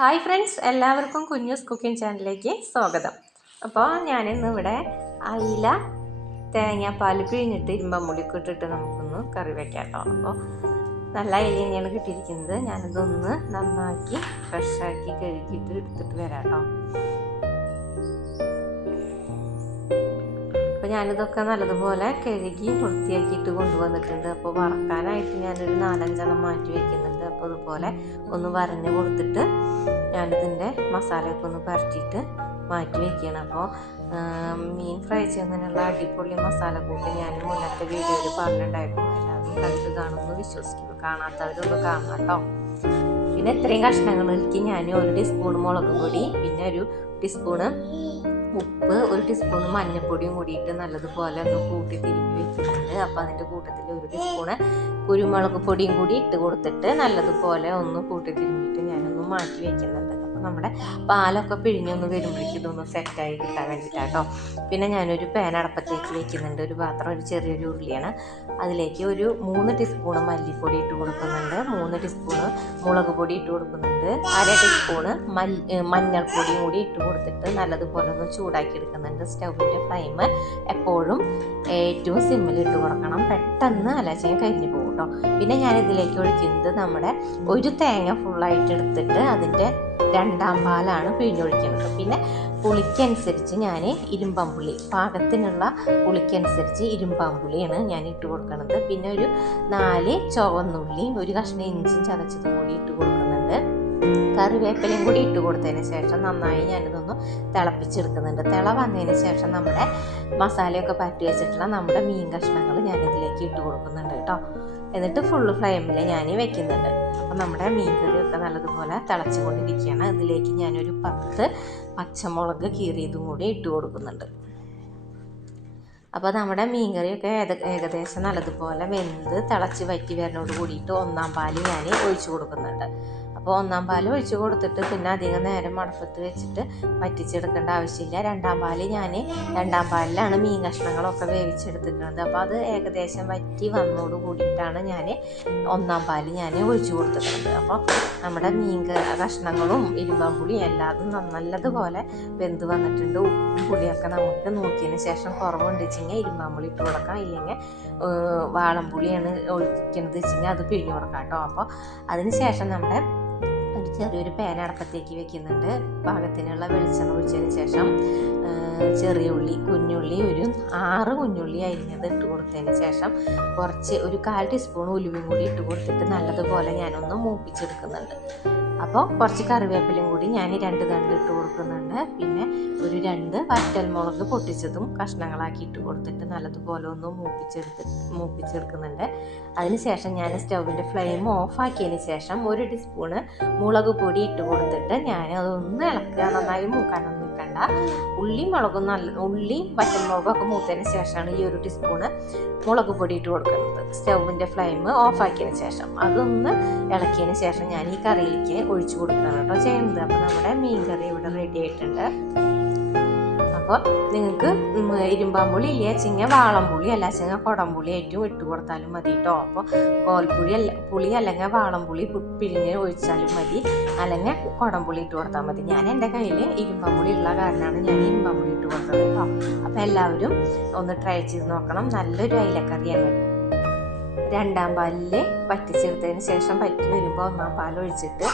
Hi friends, എല്ലാവർക്കും കുഞ്ഞൂസ് cooking ചാനലിലേക്ക് സ്വാഗതം. അപ്പോൾ ഞാനിന്ന് ഇവിടെ അയില തേങ്ങാപ്പാൽ പിഴിഞ്ഞിട്ട് ഇരുമ്പമ്പുളിയൊക്കെ ഇട്ടിട്ട് നമുക്കൊന്ന് കറി വയ്ക്കാം കേട്ടോ. അപ്പോൾ നല്ല അയില തന്നെയാണ് കിട്ടിയിരിക്കുന്നത്. ഞാനിതൊന്ന് നന്നാക്കി ഫ്രഷാക്കി കഴുകിയിട്ട് എടുത്തിട്ട് വരാം കേട്ടോ. അപ്പോൾ ഞാനിതൊക്കെ നല്ലതുപോലെ കഴുകി വൃത്തിയാക്കിയിട്ട് കൊണ്ടുവന്നിട്ടുണ്ട്. അപ്പോൾ വറക്കാനായിട്ട് ഞാനൊരു 4-5 മാറ്റി വയ്ക്കുന്നുണ്ട്. അപ്പോൾ അതുപോലെ ഒന്ന് വരഞ്ഞ് കൊടുത്തിട്ട് ഞാനിതിൻ്റെ മസാലയൊക്കെ ഒന്ന് പരട്ടിയിട്ട് മാറ്റി വയ്ക്കുകയാണ്. അപ്പോൾ മീൻ ഫ്രൈ ചെയ്യുന്നതിനുള്ള അടിപൊളി മസാല കൂട്ടി ഞാൻ മുന്നത്തെ വീഡിയോയിൽ പറഞ്ഞിട്ടുണ്ടായിരുന്നു. എല്ലാവരും കണ്ടു കാണുമെന്ന് വിശ്വസിക്കുന്നു. കാണാത്തവരൊന്ന് കാണണം കേട്ടോ. പിന്നെ ഇത്രയും കഷ്ണങ്ങൾക്ക് ഞാൻ 1 ടീസ്പൂൺ മുളക് പൊടി, പിന്നെ 1 ടീസ്പൂണ് ഉപ്പ്, 1 ടീസ്പൂൺ മഞ്ഞൾപ്പൊടിയും കൂടിയിട്ട് നല്ലതുപോലെ ഒന്ന് കൂട്ടി തിരുമ്പി വെക്കുന്നുണ്ട്. അപ്പോൾ അതിൻ്റെ കൂട്ടത്തിൽ 1 ടീസ്പൂണ് കുരുമുളക് പൊടിയും കൂടി ഇട്ട് കൊടുത്തിട്ട് നല്ലതുപോലെ ഒന്ന് കൂട്ടി തിരുമ്പിയിട്ട് ഞാനൊന്ന് മാറ്റി വയ്ക്കുന്നുണ്ട്. അപ്പോൾ നമ്മുടെ പാലൊക്കെ പിഴിഞ്ഞൊന്ന് വരുമ്പോഴേക്കും ഇതൊന്ന് സെറ്റായി കിട്ടാൻ വേണ്ടിയിട്ടാട്ടോ. പിന്നെ ഞാനൊരു പാൻ അടപ്പത്തേക്ക് വെക്കുന്നുണ്ട്. ഒരു പാത്രം, ഒരു ചെറിയൊരു ഉരുളിയാണ്. അതിലേക്ക് 3 ടീസ്പൂണ് മല്ലിപ്പൊടി ഇട്ട് കൊടുക്കുന്നുണ്ട്, 3 ടീസ്പൂണ് മുളക് പൊടി ഇട്ട് കൊടുക്കുന്നുണ്ട്, 1/2 ടീസ്പൂണ് മഞ്ഞൾപ്പൊടിയും കൂടി ഇട്ട് കൊടുത്തിട്ട് നല്ലതുപോലെ ഒന്ന് ചൂടാക്കി എടുക്കുന്നുണ്ട്. സ്റ്റൗവിൻ്റെ ഫ്ലെയിം എപ്പോഴും ഏറ്റവും സിമ്മിൽ ഇട്ട് കൊടുക്കണം. പെട്ടെന്ന് അലച്ചാൽ കരിഞ്ഞു പോകും കേട്ടോ. പിന്നെ ഞാനിതിലേക്ക് ഒഴിക്കുന്നത് നമ്മുടെ 1 തേങ്ങ ഫുള്ളായിട്ട് എടുത്തിട്ട് അതിൻ്റെ 2ാം പാലാണ് പിഴിഞ്ഞൊഴിക്കുന്നത്. പിന്നെ പുളിക്കനുസരിച്ച് ഞാൻ ഇരുമ്പമ്പുളി, പാകത്തിനുള്ള പുളിക്കനുസരിച്ച് ഇരുമ്പമ്പുളിയാണ് ഞാൻ ഇട്ട് കൊടുക്കുന്നത്. പിന്നെ ഒരു 4 ചുവന്നുള്ളിയും 1 കഷ്ണം ഇഞ്ചിയും ചതച്ചതും കൂടി ഇട്ട് കൊടുക്കുന്നുണ്ട്. കറിവേപ്പിലയും കൂടി ഇട്ട് കൊടുത്തതിന് ശേഷം നന്നായി ഞാനിതൊന്ന് തിളപ്പിച്ചെടുക്കുന്നുണ്ട്. തിള വന്നതിന് ശേഷം നമ്മുടെ മസാലയൊക്കെ പറ്റി വെച്ചിട്ടുള്ള നമ്മുടെ മീൻ കഷ്ണങ്ങൾ ഞാനിതിലേക്ക് ഇട്ട് കൊടുക്കുന്നുണ്ട് കേട്ടോ. എന്നിട്ട് ഫുള്ള് ഫ്ലെയിമിൽ ഞാൻ വെക്കുന്നുണ്ട്. അപ്പോൾ നമ്മുടെ മീൻ കറിയൊക്കെ നല്ലതുപോലെ തിളച്ചുകൊണ്ടിരിക്കുകയാണ്. ഇതിലേക്ക് ഞാനൊരു 10 പച്ചമുളക് കീറിയതും കൂടി ഇട്ട് കൊടുക്കുന്നുണ്ട്. അപ്പോൾ നമ്മുടെ മീൻ കറിയൊക്കെ ഏകദേശം നല്ലതുപോലെ വെന്ത് തിളച്ച് വറ്റി വരുന്നതോട് കൂടിയിട്ട് 1ാം പാല് ഞാൻ ഒഴിച്ചു കൊടുക്കുന്നുണ്ട്. അപ്പോൾ 1ാം പാല് ഒഴിച്ച് കൊടുത്തിട്ട് പിന്നെ അധികം നേരം അടുപ്പത്ത് വെച്ചിട്ട് വറ്റിച്ചെടുക്കേണ്ട ആവശ്യമില്ല. 2ാം പാല് ഞാൻ 2ാം പാലിലാണ് മീൻ കഷ്ണങ്ങളൊക്കെ വേവിച്ചെടുത്തിട്ടുള്ളത്. അപ്പോൾ അത് ഏകദേശം വറ്റി വന്നതോട് കൂടിയിട്ടാണ് ഞാൻ 1ാം പാല് ഞാൻ ഒഴിച്ചു കൊടുത്തിട്ടുള്ളത്. അപ്പോൾ നമ്മുടെ മീൻ കഷ്ണങ്ങളും ഇരുമ്പമ്പുളിയും എല്ലാതും നല്ലതുപോലെ വെന്ത് വന്നിട്ടുണ്ട്. ഉപ്പും പുളിയൊക്കെ നമുക്ക് നോക്കിയതിന് ശേഷം കുറവുണ്ടെച്ചെങ്കിൽ ഇരുമ്പമ്പുളി ഇട്ട് കൊടുക്കാം, ഇല്ലെങ്കിൽ വാളംപുളിയാണ് ഒഴിക്കുന്നത് വെച്ചെങ്കിൽ അത് പിഴിഞ്ഞ് കൊടുക്കാം കേട്ടോ. അപ്പോൾ അതിന് ശേഷം നമ്മുടെ ഒരു ചെറിയൊരു പാൻ അടപ്പത്തേക്ക് വെക്കുന്നുണ്ട്. പാകത്തിനുള്ള വെളിച്ചെണ്ണ ഒഴിച്ചതിന് ശേഷം ചെറിയ ഉള്ളി, കുഞ്ഞുള്ളി, ഒരു 6 കുഞ്ഞുള്ളി അരിഞ്ഞത് ഇട്ട് കൊടുത്തതിന് ശേഷം കുറച്ച് ഒരു 1/4 ടീസ്പൂൺ ഉലുവയും കൂടി ഇട്ട് കൊടുത്തിട്ട് നല്ലതുപോലെ ഞാനൊന്ന് മൂപ്പിച്ചെടുക്കുന്നുണ്ട്. അപ്പോൾ കുറച്ച് കറിവേപ്പിലയും കൂടി ഞാൻ 2 തണ്ട് ഇട്ട് കൊടുക്കുന്നുണ്ട്. പിന്നെ ഒരു 2 വറ്റൽമുളക് പൊട്ടിച്ചതും കഷ്ണങ്ങളാക്കി ഇട്ട് കൊടുത്തിട്ട് നല്ലതുപോലെ ഒന്ന് മൂപ്പിച്ചെടുക്കുന്നുണ്ട്. അതിനുശേഷം ഞാൻ സ്റ്റൗവിൻ്റെ ഫ്ലെയിം ഓഫാക്കിയതിന് ശേഷം 1 ടീസ്പൂണ് മുളക് പൊടി ഇട്ട് കൊടുത്തിട്ട് ഞാൻ അതൊന്ന് ഇളക്കുക. നന്നായി മൂക്കാനൊന്നും നിൽക്കണ്ട. ഉള്ളിയും വറ്റൽമുളകൊക്കെ മൂത്തതിന് ശേഷമാണ് ഈ 1 ടീസ്പൂണ് മുളക് പൊടി ഇട്ട് കൊടുക്കുന്നത്. സ്റ്റൗവിൻ്റെ ഫ്ലെയിം ഓഫാക്കിയതിന് ശേഷം അതൊന്ന് ഇളക്കിയതിന് ശേഷം ഞാൻ ഈ കറിയിലേക്ക് ഒഴിച്ചു കൊടുക്കണം കേട്ടോ ചെയ്യുന്നത്. അപ്പോൾ നമ്മുടെ മീൻ കറി ഇവിടെ റെഡി ആയിട്ടുണ്ട്. അപ്പോൾ നിങ്ങൾക്ക് ഇരുമ്പാമ്പുളി ഇല്ല ചിങ്ങ വാളംപുളി അല്ല ചിങ്ങ കുടംപുളി ആയിട്ടും ഇട്ട് കൊടുത്താലും മതി കേട്ടോ. അപ്പോൾ പുളി അല്ലെങ്കിൽ വാളംപുളി പിഴിഞ്ഞ് ഒഴിച്ചാലും മതി, അല്ലെങ്കിൽ കുടംപുളി ഇട്ട് കൊടുത്താൽ മതി. ഞാൻ എൻ്റെ കയ്യിൽ ഇരുമ്പാമ്പുളി ഉള്ള കാരണമാണ് ഞാൻ ഇരുമ്പാമ്പുളി ഇട്ട് കൊടുത്തത് കേട്ടോ. അപ്പോൾ എല്ലാവരും ഒന്ന് ട്രൈ ചെയ്ത് നോക്കണം. നല്ലൊരു അയിലക്കറിയാണ്. 2ാം പാലിൽ വറ്റിച്ചെടുത്തതിന് ശേഷം വറ്റി വരുമ്പോൾ 1ാം പാൽ ഒഴിച്ചിട്ട്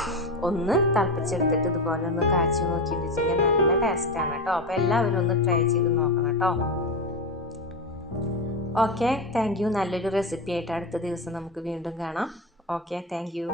ഒന്ന് തിളപ്പിച്ചെടുത്തിട്ട് ഇതുപോലെ ഒന്ന് കാച്ചി നോക്കിയിട്ടുണ്ടെങ്കിൽ നല്ല ടേസ്റ്റാണ് കേട്ടോ. അപ്പോൾ എല്ലാവരും ഒന്ന് ട്രൈ ചെയ്ത് നോക്കണം കേട്ടോ. Okay, thank you. നല്ലൊരു റെസിപ്പി ആയിട്ട് അടുത്ത ദിവസം നമുക്ക് വീണ്ടും കാണാം. Okay, thank you.